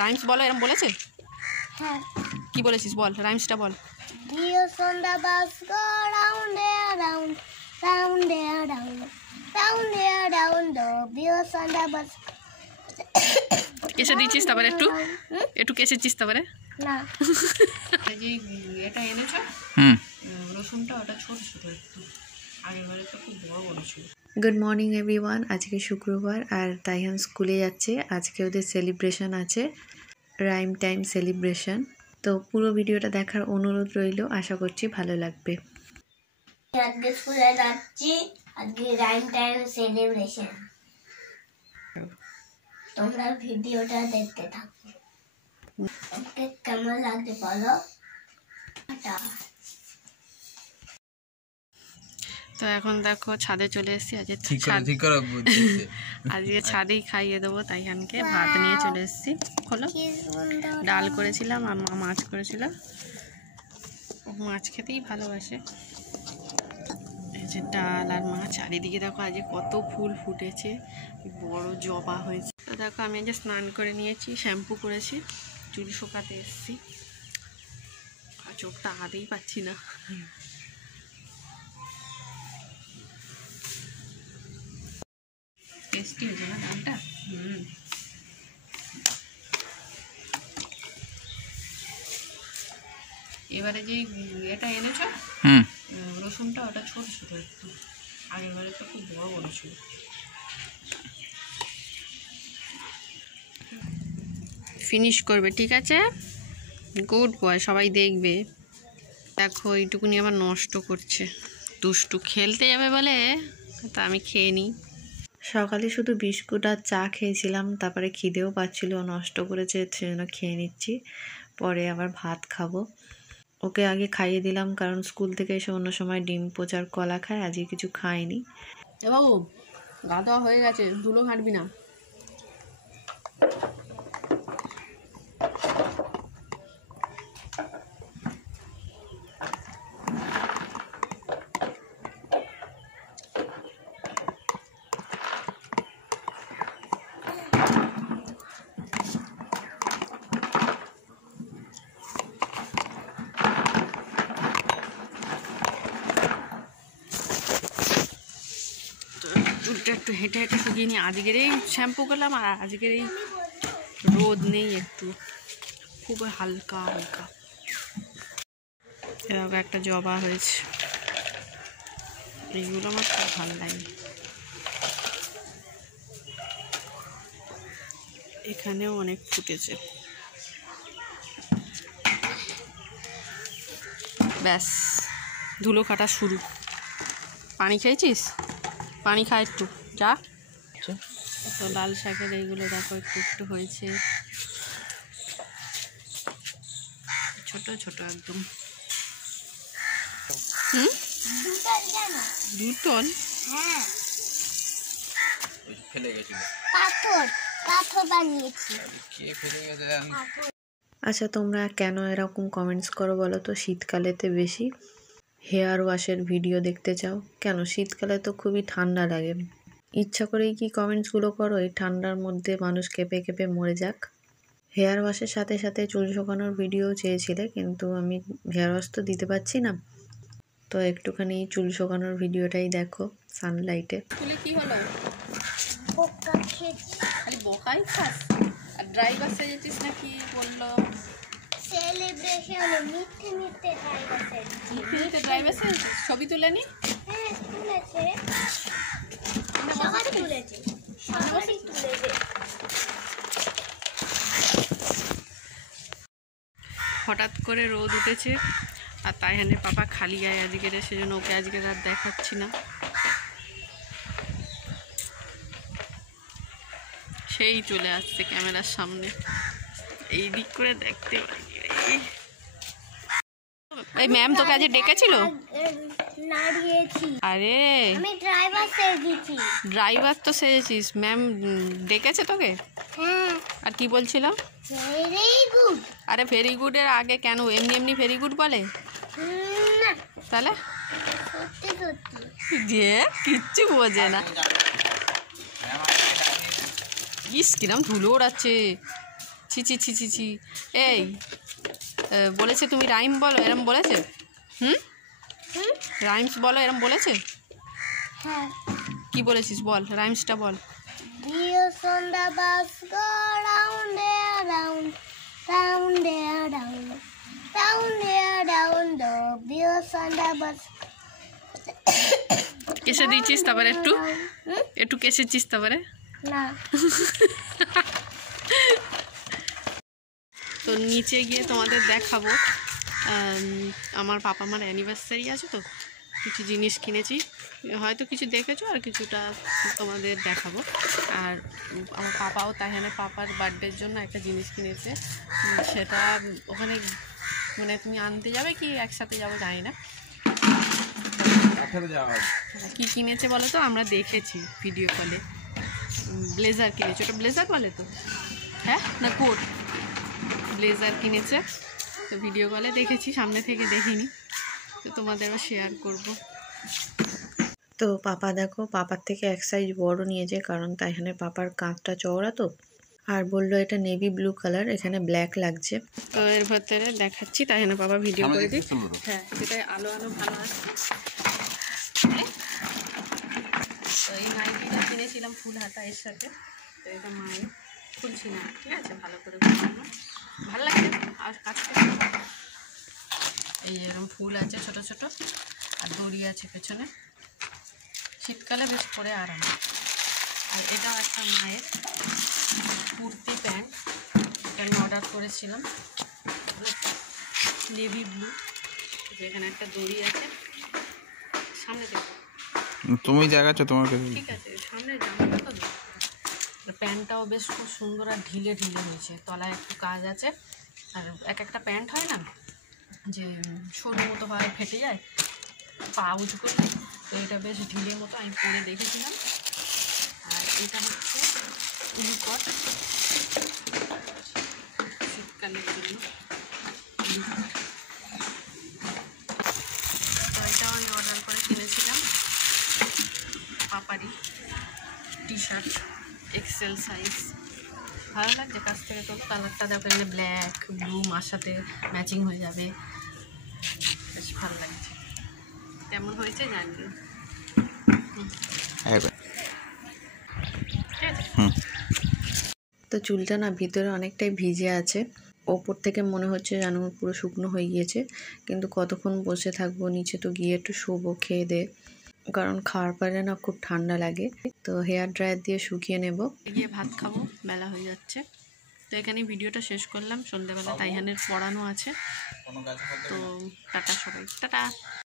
Rhymes বলো, এরকম বলেছে? হ্যাঁ। কি বলেছিস বল, রাইমসটা বল। Wheels on the bus go round and round, round and round, round and round. The wheels on the bus. কেসে দিচ্ছিস তারপরে একটু কেসেছিস তারপরে? না। যে এটা এনেছো রসুনটা, ওটা ছোট ছোট একটু, আগেরবারে তো খুব বড় বড় ছিল। Good morning everyone. আজকে শুক্রবার আর তাইহান স্কুলে যাচ্ছে। আজকে ওদের সেলিব্রেশন আছে, রাইম টাইম সেলিব্রেশন। তো পুরো ভিডিওটা দেখার অনুরোধ রইল, আশা করছি ভালো লাগবে। আজকে স্কুলে যাচ্ছি, আজকে রাইম টাইম সেলিব্রেশন। তোমরা ভিডিওটা দেখতে থাকো। ওকে কেমন লাগছে বলো। তো এখন দেখো ছাদে চলে এসেছি। আজকে ছাদেই খাইয়ে দেবো তাইহানকে। ভাত নিয়ে চলে এসেছি। হলো ডাল করেছিলাম আর মা মাছ করেছিল। ও মাছ খেতেই ভালোবাসে। এই যে ডাল আর মাছ। চারিদিকে দেখো আজকে কত ফুল ফুটেছে, বড় জবা হয়েছে। তো দেখো আমি আজকে স্নান করে নিয়েছি, শ্যাম্পু করেছি, চুল শুকাতে এসেছি। আর চোখটা আদেই পাচ্ছি না। টেস্টি হয়েছে না ডালটা? এবারে যে এটা এনেছো রসুনটা, ওটা ছোট ছোট একটু, আগেরবারে তো খুব বড় বড় ছিল। ফিনিশ করবে, ঠিক আছে? গুড বয়, সবাই দেখবে। দেখো এইটুকুনি আবার নষ্ট করছে, দুষ্টু খেলতে যাবে বলে। তা আমি খেয়ে নিই। সকালে শুধু বিস্কুট আর চা খেয়েছিলাম, তারপরে খিদেও পাচ্ছিল, নষ্ট করেছে সেজন্য খেয়ে নিচ্ছি। পরে আবার ভাত খাবো। ওকে আগে খাইয়ে দিলাম, কারণ স্কুল থেকে এসে অন্য সময় ডিম পোচার কলা খায়, আজকে কিছু খায়নি। এ বাবু, গা ধোয়া হয়ে গেছে, ধুলো ঘাঁটবি না। চুলটা একটু হেঁটে হেঁটে শুকিয়ে নিই। আজকের এই শ্যাম্পু করলাম আর আজকের এই রোদ নেই, একটু খুব হালকা হালকা। এভাবে একটা জবা হয়েছে, এইগুলো আমার খুব ভালো লাগে। এখানেও অনেক ফুটেছে। ব্যাস, ধুলো কাটা শুরু। পানি খেয়েছিস? পানি খা একটু, যা। তো লাল শাকের এইগুলো দেখো একটু একটু হয়েছে, ছোট ছোট একদম। দুটন ফেলে গেছিল, পাথর পাথর বানিয়েছি। আচ্ছা, তোমরা কেন এরকম কমেন্টস করো বলো তো? শীতকালেতে বেশি হেয়ার ওয়াশের ভিডিও দেখতে চাও কেন? শীতকালে তো খুবই ঠান্ডা লাগে, ইচ্ছা করেই কি কমেন্টসগুলো করো? এই ঠান্ডার মধ্যে মানুষ কেঁপে কেঁপে মরে যাক। হেয়ার ওয়াশের সাথে সাথে চুল শুকানোর ভিডিও চেয়েছিলে, কিন্তু আমি হেয়ার ওয়াশ তো দিতে পারছি না। তো একটুখানি চুল শুকানোর ভিডিওটাই দেখো সানলাইটে। স্কুলে কি হলো? বোকা খেয়েছি। খালি বোকাই খাস? আর ড্রাইভার সেজেছিস নাকি বললো? সেলিব্রেশন মিথ্যে মিথ্যে ড্রাইভার সেজেছি। মিথ্যে ড্রাইভার সেজেছিস? ছবি তুলে নি? হ্যাঁ তুলেছে, সবাই তুলেছে, সবাই তুলেছে। হঠাৎ করে রোদ উঠেছে আর তাইহানের পাপা খালি গায়ে আজকে, সেজন্য ওকে আজকে রাত দেখাচ্ছি না। সেই চলে আসছে ক্যামেরার সামনে, এই দিক করে দেখতে পাই। এই ম্যাম তোকে আজ ডেকেছিল? আরে আমি ড্রাইভার সেজেছি। ড্রাইভার তো সেজেছিস, ম্যাম ডেকেছে তোকে? হ্যাঁ। আর কি বলছিল? Very good. আরে ভেরি গুডের আগে কেন এমনি এমনি ভেরি গুড বলে? না, তাহলে সত্যি সত্যি যে কিচ্ছু বোঝে না। ইস কিরম ধুলো ওড়াচ্ছে। ছি ছি ছি ছি ছি। এই বলেছে তুমি রাইম বলো, এরম বলেছে? রাইমস বলো, এরম বলেছে? হ্যাঁ। কি বলেছিস বল, রাইমসটা বল। Wheels on the bus go round and round, round and round, round and round. The wheels on the bus. কেসে দিয়েছিস তারপরে একটু কেসেছিস তারপরে? না। তো নিচে গিয়ে তোমাদের দেখাবো। আমার পাপা মার অ্যানিভার্সারি আছে, তো কিছু জিনিস কিনেছি, হয়তো কিছু দেখেছো আর কিছুটা তোমাদের দেখাবো। আর আমার পাপাও তাইহানের পাপার বার্থডের জন্য একটা জিনিস কিনেছে, সেটা ওখানে মানে তুমি আনতে যাবে কি একসাথে যাবো জানি না। কি কিনেছে বলো তো? আমরা দেখেছি ভিডিও কলে। ব্লেজার কিনেছে, ওটা ব্লেজার বলে তো? হ্যাঁ না কোট, ব্লেজার কিনেছে। তো ভিডিও কলে দেখেছি, সামনে থেকে দেখিনি, তো তোমাদের শেয়ার করব। তো পাপা দেখো, পাপার থেকে এক সাইজ বড় নিয়েছে, কারণ তাইহানের পাপার কাঁধটা চওড়া তো। আর বললো এটা নেভি ব্লু কালার, এখানে ব্ল্যাক লাগছে। তো এর ভেতরে দেখাচ্ছি, তাইহানের পাপা ভিডিও করে দিই। হ্যাঁ, সেটাই আলো আলো ভালো আছে। তো এই নাইটিটা কিনেছিলাম ফুল হাতা এর সাথে, তো এটা মায়ের খুলছি না, ঠিক আছে, ভালো করে ভালো লাগছে। আর কাজটা এই এরকম ফুল আছে ছোট ছোট, আর দড়ি আছে পেছনে, শীতকালে বেশ পরে আরাম। আর এটাও একটা মায়ের কুর্তি প্যান্ট, এটা আমি অর্ডার করেছিলাম, নেভি ব্লু, যেখানে একটা দড়ি আছে, সামনে দেখো তুমি দেখাচ্ছ তোমাকে, ঠিক আছে, সামনে জামাটা তো দেখো। প্যান্টটাও বেশ খুব সুন্দর আর ঢিলে ঢিলে হয়েছে, তলায় একটু কাজ আছে। আর একটা প্যান্ট হয় না যে সরু মতো হয়, ফেটে যায় পা উঁচু করলে, তো এটা বেশ ঢিলের মতো আমি পরে দেখেছিলাম। আর এটা হচ্ছে উলুকট, শীতকালের জন্য। তো এটাও আমি অর্ডার করে কিনেছিলাম, পাপারি টি শার্ট এক্সেল সাইজ, ভালো লাগছে কাছ থেকে। তো কালারটা দেখো, এখানে ব্ল্যাক ব্লু মার সাথে ম্যাচিং হয়ে যাবে, বেশ ভালো লাগছে। কেমন হয়েছে জানি। তো চুলটা না ভিতরে অনেকটাই ভিজে আছে, ওপর থেকে মনে হচ্ছে যেন পুরো শুকনো হয়ে গিয়েছে, কিন্তু কতক্ষণ বসে থাকবো, নিচে তো গিয়ে একটু শোবো খেয়ে দে, কারণ খাওয়ার পরে না খুব ঠান্ডা লাগে। তো হেয়ার ড্রায়ার দিয়ে শুকিয়ে নেব, গিয়ে ভাত খাবো, বেলা হয়ে যাচ্ছে। তো এখানে ভিডিওটা শেষ করলাম, সন্ধ্যেবেলা তাইহানের পড়ানো আছে। তো টাটা সবাই, টাটা।